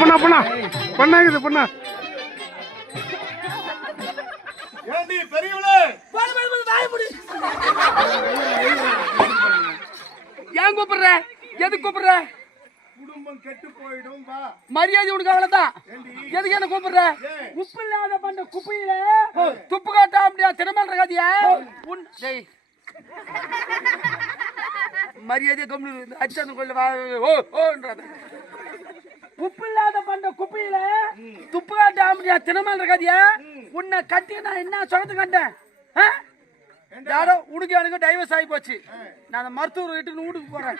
பண்ணாக்குது பண்ணா பெரியவளே ஏன் கூப்பிடுற எதுக்கு கூப்பிடுற குடும்பம் கெட்டு போயிடும் மரியாதை உனக்கு அவ்வளவுதான் எதுக்கு என்ன கூப்பிடுற உப்பு இல்லாத பண்ண குப்பையில துப்பு காட்டா அப்படியா திருமல் இருக்காதியா மரியாதை கம்மி அச்சன் ஓன்றாத உப்பு இல்லாத பண்ண குப்பையில துப்பு காட்டா அப்படியா திருமல் இருக்காதியா உன்னை கட்டி நான் என்ன சொன்னது கண்டேன் யாரோ உனக்கு எனக்கு டைவர்ஸ் ஆகி போச்சு நான் மருத்துவர் வீட்டுக்கு வீட்டுக்கு போறேன்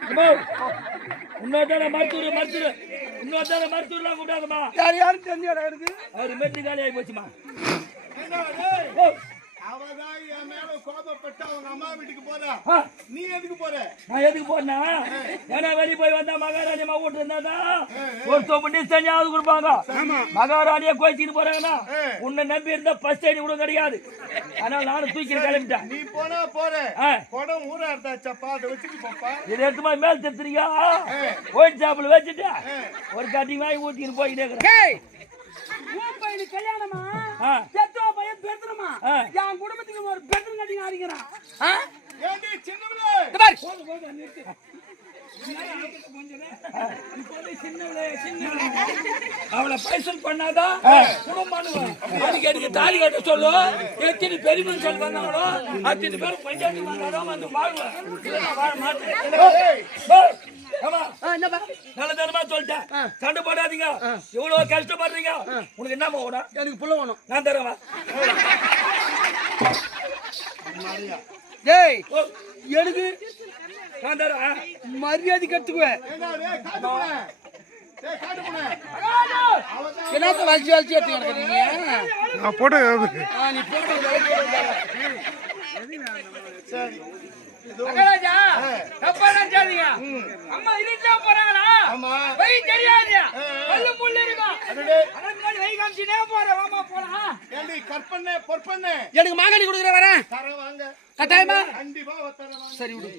இன்னொரு மருத்துவர்லாம் கூடாதுமா யாரும் தெரிஞ்சா இருக்கு அவரு மெட்ரி காலி ஆகி போச்சுமா அவதான் என் மேல கோபப்பட்டு அவங்க அம்மா வீட்டுக்கு போறா நீ எதுக்கு போற நான் எதுக்கு போறேன்னா ஏன்னா வெளியே போய் வந்தா மகாராணி அம்மா வீட்டு இருந்தாதான் ஒரு தொப்பு நிச்சயாவது கொடுப்பாங்க மகாராணியை கோச்சிட்டு போறாங்கன்னா உன்னை நம்பி இருந்தா ஃபர்ஸ்ட் ஐடி கூட கிடையாது அதனால நானும் தூக்கி கிளம்பிட்டேன் நீ போனா போற படம் ஊரா இருந்தாச்சப்பா அதை வச்சுட்டு போப்பா இதை எடுத்து மாதிரி மேல் தெத்துறீங்க ஒயிட் சாப்பிள் வச்சுட்டு ஒரு கட்டி வாங்கி ஊத்தின்னு போயிட்டே இருக்கிறேன் கல்யாணமா பையன் பெருத்தனமா என் குடும்பத்துக்கு ஒரு பெருத்தம் கட்டி ஆடிக்கிறான் அவளை பைசல் பண்ணாதான் குடும்பம் அடிக்கடிக்கு தாலி கட்ட சொல்லு எத்தனை பெரிய மனுஷன் வந்தாங்களோ அத்தனை பேரும் பஞ்சாயத்து வந்தாலும் வந்து வாழ மாட்டேன் நல்ல தரமா சொல்லிட்டேன் சண்டை போடாதீங்க இவ்வளவு கஷ்டப்படுறீங்க உனக்கு என்ன வேணும் எனக்கு புள்ள வேணும் நான் தரவா டேய் எனக்கு நான் தரேன் மரியாதை கத்துக்குவேன் என்னத்த வலிச்சு வலிச்சு எடுத்துக்கிறீங்க போட்டோ நீ போட்டோ சரி மகாராஜா தப்பா நினைச்சாதீங்க அம்மா இருட்டா போறாங்களா ஆமா வை தெரியாது கல்லு முள்ளு இருக்கா அட முன்னாடி வை காமிச்சினே போறேன் வாமா போலாம் ஏண்டி கற்பனை பொற்பனை எனக்கு மாங்கனி கொடுக்குற வரேன் தர வாங்க கட்டாயமா கண்டிப்பா தர வாங்க சரி விடு